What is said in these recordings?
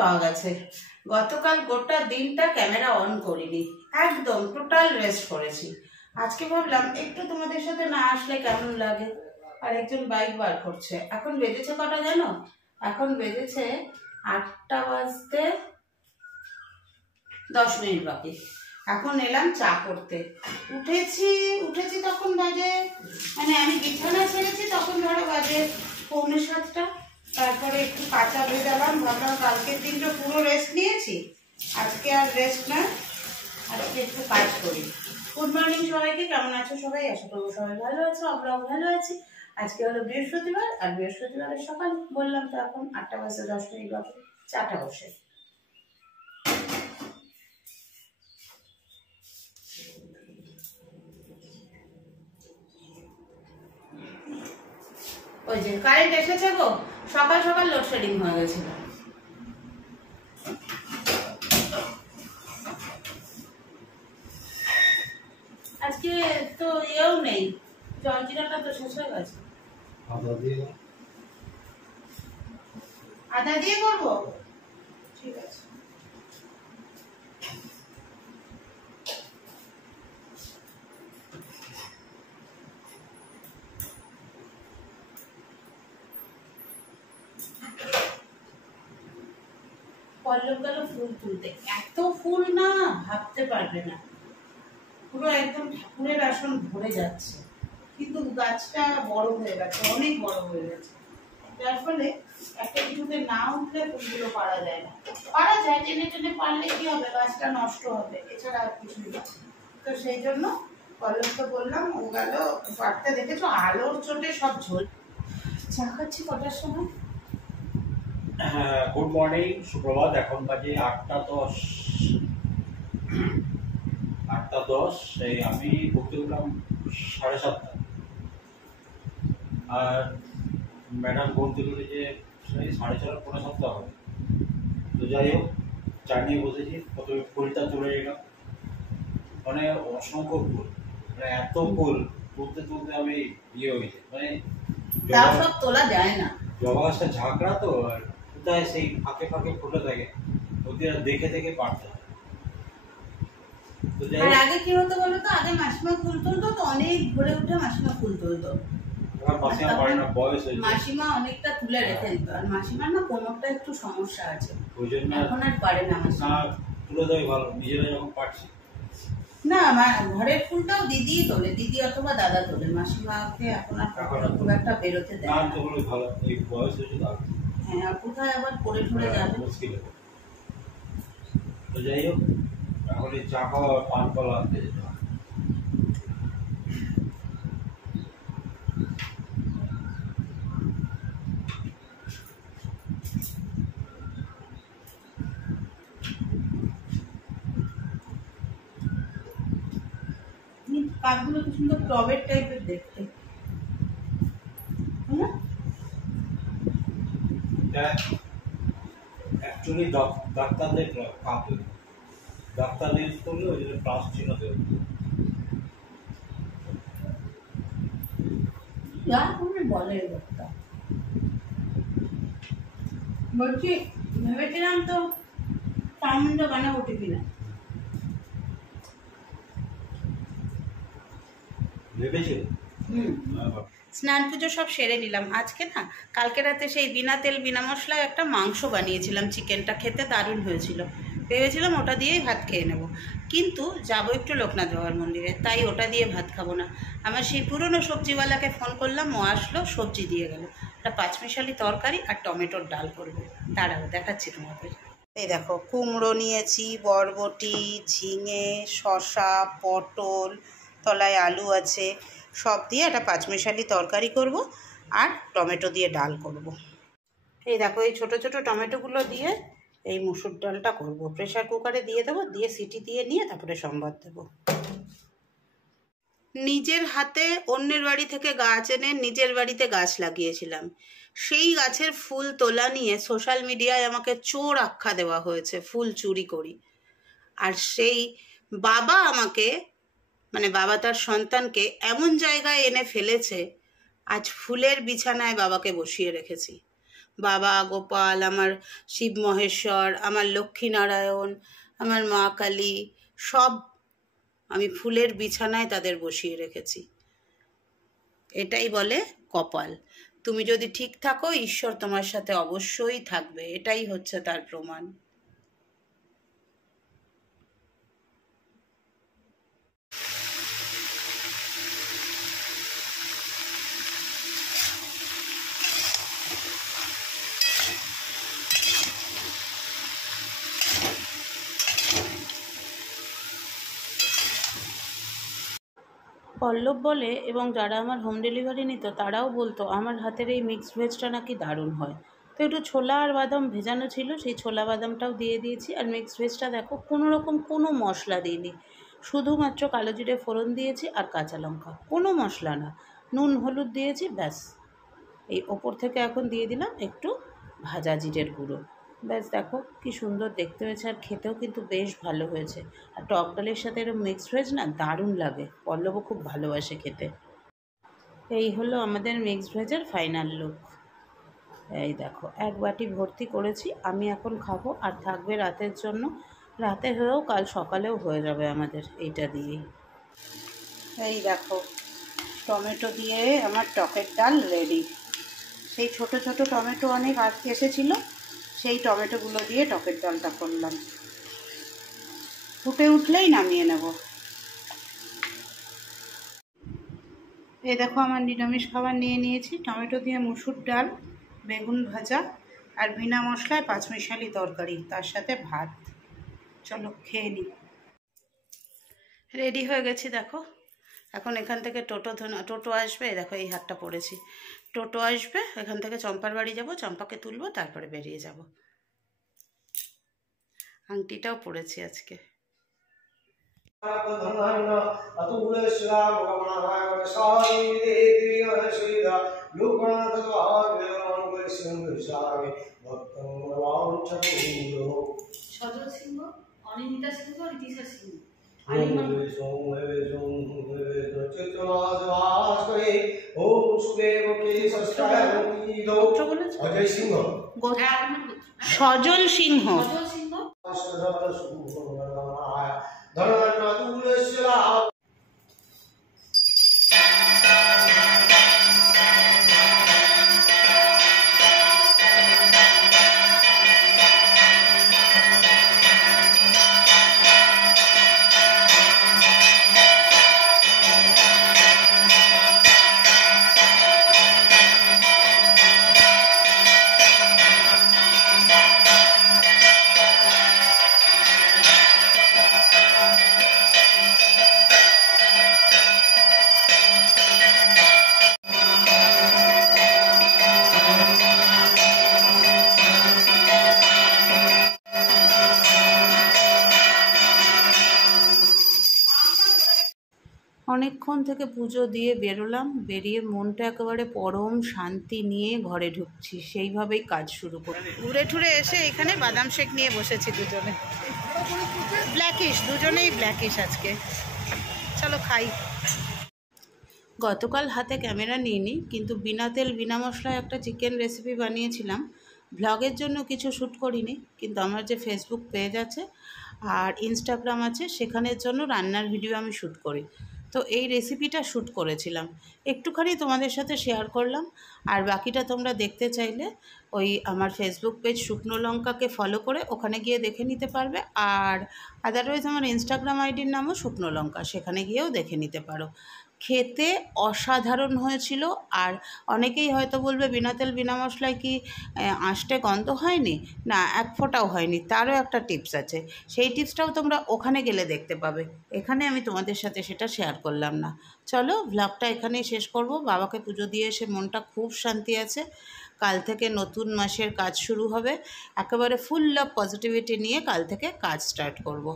পাওয়া গেছে। গতকাল গোটা দিনটা ক্যামেরা অন করিনি, একদম টোটাল রেস্ট করেছি। আজকে ভাবলাম একটু তোমাদের সাথে না আসলে কেমন লাগে। আর একজন বাইক বার করছে। এখন বেজেছে কটা জানো? এখন বেজেছে 8টা বাজতে 10 মিনিট বাকি। এখন এলাম চা করতে। উঠেছি তখন বাজে, মানে আমি বিছানা ছেড়েছি তখন ধরো বাজে 6:45। তারপরে একটু কাঁচা ভেজালাম, ভাবলাম কালকের দিনটা পুরো রেস্ট নিয়েছি, আজকে আর রেস্ট না, আজকে একটু কাজ করি। গুড মর্নিং সবাইকে, কেমন আছো সবাই? আশা করবো সবাই ভালো আছো, আমরাও ভালো আছি। আজকে হলো বৃহস্পতিবার, আর বৃহস্পতিবারের সকাল বললাম তো এখন 8টা বাজে 10 মিনিট বাকি। চাটা বসে ওই যে কারেন্ট এসেছে গো, সকাল সকাল লোডশেডিং হয়ে গেছিল। আজকে তো এও নেই, জলজিরাটা তো শেষ হয়ে গেছে। আদা দিয়ে করবো, ঠিক আছে। পল্লব গেল ফুল তুলতে, এত ফুল না ভাবতে পারবে না, পুরো একদম ঠাকুরের আসন ভরে যাচ্ছে। কিন্তু গাছটা বড় হয়ে গেছে, অনেক বড় হয়ে গেছে, যার ফলে একটা কিছুতে না উঠলে ফুলগুলো পারা যায় না। পারা যায়, টেনে টেনে পারলে কি হবে, গাছটা নষ্ট হবে, এছাড়া আর কিছুই না। তো সেই জন্য পল্লবকে বললাম, ও গেল পাড়তে। দেখেছো আলোর চোটে সব ঝোল। চা খাচ্ছি কটার সময়? গুড মর্নিং, সুপ্রভাত। এখন বাজে 8টা 10। 8টা 10। এই আমি ঘুরতে উঠলাম 7:30, আর ম্যাডাম ঘুরতে উঠেছে সেই 6:30 7:15 হবে। তো যাই হোক, চা নিয়ে বসেছি। প্রথমে ফুলটা তুলে নিলাম, মানে অসংখ্য ফুল, মানে এত ফুল তুলতে তুলতে আমি ইয়ে হয়েছে, মানে সব তোলা যায় না। জবা গাছটা ঝাঁকড়া তো, আর কোথায় সেই ফাঁকে ফাঁকে ফুটে থাকে, ওদের দেখে দেখে পারতে হয়। আর আগে কি হতো বলো তো, আগে মাসিমা ফুল তুলতো তো, অনেক ভরে উঠে মাসিমা ফুল তুলতো। মাসিমা অনেকটা তুলে রেখে দিত, আর মাসিমার না কোমরটা একটু সমস্যা আছে, এখন আর পারে না মাসিমা তুলে দেয় ভালো, নিজেরা যখন পারছি না। ঘরের ফুলটাও দিদি তোলে, দিদি অথবা দাদা তোলে, মাসিমাকে এখন আর খুব একটা বেরোতে দেয় না। ভালো, এই বয়স হয়েছে তো। হ্যাঁ, আর কোথায় আবার পড়ে ঠরে যাবে, মুশকিল। তো যাই হোক, এখন এই চা খাওয়া পান কলা আনতে যেতে হয়। কাঠগুলো কি সুন্দর টবের টাইপের দেখতে, অ্যাকচুয়ালি ডাক্তারদের কাপ, ডাক্তার ইউজ করলে ওই জন্য প্লাস চিহ্ন দেবে। বলে বলছি, ভেবেছিলাম তো চাউমিনটা বানাবো টিফিনে। স্নান পুজো সব সেরে নিলাম। আজকে না, কালকে রাতে সেই বিনা তেল বিনা মশলায় একটা মাংস বানিয়েছিলাম, চিকেনটা খেতে দারুণ হয়েছিল। ভেবেছিলাম ওটা দিয়েই ভাত খেয়ে নেব, কিন্তু যাবো একটু লোকনাথ বাবার মন্দিরে, তাই ওটা দিয়ে ভাত খাবো না। আমার সেই পুরনো সবজিওয়ালাকে ফোন করলাম, ও আসলো, সবজি দিয়ে গেল। একটা পাঁচমিশালি তরকারি আর টমেটোর ডাল করবো। দাঁড়াবো, দেখাচ্ছি তোমাদের। এই দেখো, কুমড়ো নিয়েছি, বরবটি, ঝিঙে, শসা, পটল, তলায় আলু আছে, সব দিয়ে একটা পাঁচমিশালি তরকারি করব, আর টমেটো দিয়ে ডাল করব। এই দেখো, এই ছোট ছোট টমেটোগুলো দিয়ে এই মুসুর ডালটা করব। প্রেসার কুকারে দিয়ে দেবো, দিয়ে সিটি দিয়ে নিয়ে তারপরে সম্বাদ দেবো। নিজের হাতে অন্যের বাড়ি থেকে গাছ এনে নিজের বাড়িতে গাছ লাগিয়েছিলাম। সেই গাছের ফুল তোলা নিয়ে সোশ্যাল মিডিয়ায় আমাকে চোর আখ্যা দেওয়া হয়েছে, ফুল চুরি করি। আর সেই বাবা আমাকে, মানে বাবা তার সন্তানকে এমন জায়গায় এনে ফেলেছে, আজ ফুলের বিছানায় বাবাকে বসিয়ে রেখেছি। বাবা গোপাল, আমার শিব মহেশ্বর, আমার লক্ষ্মীনারায়ণ, আমার মা কালী, সব আমি ফুলের বিছানায় তাদের বসিয়ে রেখেছি। এটাই বলে কপাল। তুমি যদি ঠিক থাকো, ঈশ্বর তোমার সাথে অবশ্যই থাকবে, এটাই হচ্ছে তার প্রমাণ। পল্লব বলে, এবং যারা আমার হোম ডেলিভারি নিত তারাও বলতো আমার হাতের এই মিক্সড ভেজটা নাকি দারুণ হয়। তো একটু ছোলা আর বাদাম ভেজানো ছিল, সেই ছোলা বাদামটাও দিয়ে দিয়েছি। আর মিক্সড ভেজটা দেখো কোনো মশলা দিইনি, শুধুমাত্র কালো জিরে ফোড়ন দিয়েছি আর কাঁচা লঙ্কা, কোনো মশলা না, নুন হলুদ দিয়েছি, ব্যাস। এই ওপর থেকে এখন দিয়ে দিলাম একটু ভাজা জিরের গুঁড়ো, ব্যাস। দেখো কি সুন্দর দেখতে হয়েছে, আর খেতেও কিন্তু বেশ ভালো হয়েছে। আর টক ডালের সাথে এরকম মিক্সড ভেজ না দারুণ লাগে, পল্লবও খুব ভালোবাসে খেতে। এই হলো আমাদের মিক্সড ভেজের ফাইনাল লুক। এই দেখো, এক বাটি ভর্তি করেছি, আমি এখন খাবো, আর থাকবে রাতের জন্য। রাতে হয়েও কাল সকালেও হয়ে যাবে আমাদের এইটা দিয়েই। এই দেখো, টমেটো দিয়ে আমার টকের ডাল রেডি। সেই ছোট ছোট টমেটো অনেক আজকে এসেছিলো, সেই টমেটোগুলো দিয়ে টকের ডালটা করলাম। ফুটে উঠলেই নামিয়ে নেব। এই দেখো, আমার নিরামিষ খাবার নিয়ে নিয়েছি, টমেটো দিয়ে মুসুর ডাল, বেগুন ভাজা, আর বিনা মশলায় পাঁচমিশালি তরকারি, তার সাথে ভাত। চলো খেয়ে নিই। রেডি হয়ে গেছি দেখো। এখন এখান থেকে টোটো আসবে, দেখো এই হাতটা পড়েছি, টোটো আসবে, এখান থেকে চম্পার বাড়ি যাব, চম্পাকে তুলবো, তারপরে বেরিয়ে যাব। আংটিটাও পড়েছি আজকে। সজল সিংহ, অনিন্দিতা সিংহ, ঋতিশা সিংহ। সজল সিংহ। অনেকক্ষণ থেকে পুজো দিয়ে বেরোলাম, বেরিয়ে মনটা একেবারে পরম শান্তি নিয়ে ঘরে ঢুকছি, সেইভাবেই কাজ শুরু করি। ঘুরে ঠুরে এসে এখানে বাদাম শেক নিয়ে বসেছি দুজনে, ব্ল্যাকিশ, দুজনেই ব্ল্যাকিশ আজকে। চলো খাই। গতকাল হাতে ক্যামেরা নিইনি, কিন্তু বিনা তেল বিনা মশলায় একটা চিকেন রেসিপি বানিয়েছিলাম। ব্লগের জন্য কিছু শ্যুট করিনি, কিন্তু আমার যে ফেসবুক পেজ আছে আর ইনস্টাগ্রাম আছে, সেখানের জন্য রান্নার ভিডিও আমি শ্যুট করি। তো এই রেসিপিটা শ্যুট করেছিলাম, একটুখানি তোমাদের সাথে শেয়ার করলাম। আর বাকিটা তোমরা দেখতে চাইলে ওই আমার ফেসবুক পেজ শুকনো লঙ্কাকে ফলো করে ওখানে গিয়ে দেখে নিতে পারবে। আর আদারওয়াইজ আমার ইনস্টাগ্রাম আইডির নামও শুকনো লঙ্কা, সেখানে গিয়েও দেখে নিতে পারো। খেতে অসাধারণ হয়েছিল। আর অনেকেই হয়তো বলবে বিনা তেল বিনা মশলায় কি আঁশটে গন্ধ হয়নি? না, এক ফোঁটাও হয়নি। তারও একটা টিপস আছে, সেই টিপসটাও তোমরা ওখানে গেলে দেখতে পাবে, এখানে আমি তোমাদের সাথে সেটা শেয়ার করলাম না। চলো ব্লগটা এখানেই শেষ করব। বাবাকে পুজো দিয়ে এসে মনটা খুব শান্তি আছে। কাল থেকে নতুন মাসের কাজ শুরু হবে, একেবারে ফুল অফ পজিটিভিটি নিয়ে কাল থেকে কাজ স্টার্ট করব।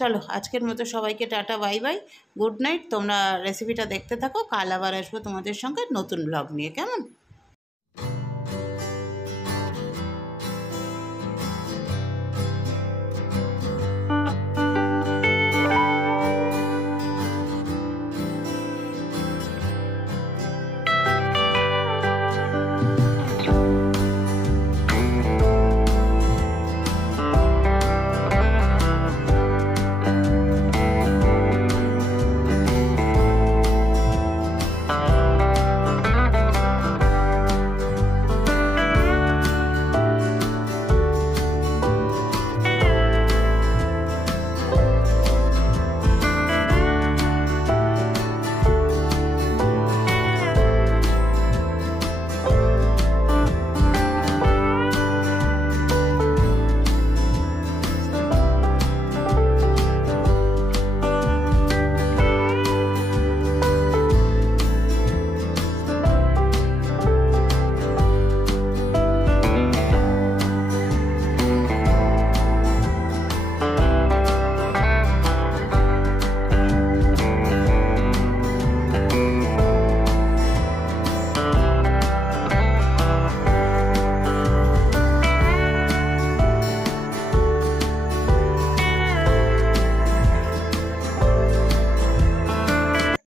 চলো আজকের মতো সবাইকে tata, bye bye, good night. তোমরা রেসিপিটা দেখতে থাকো, কাল আবার আসবো তোমাদের সঙ্গে নতুন ব্লগ নিয়ে, কেমন?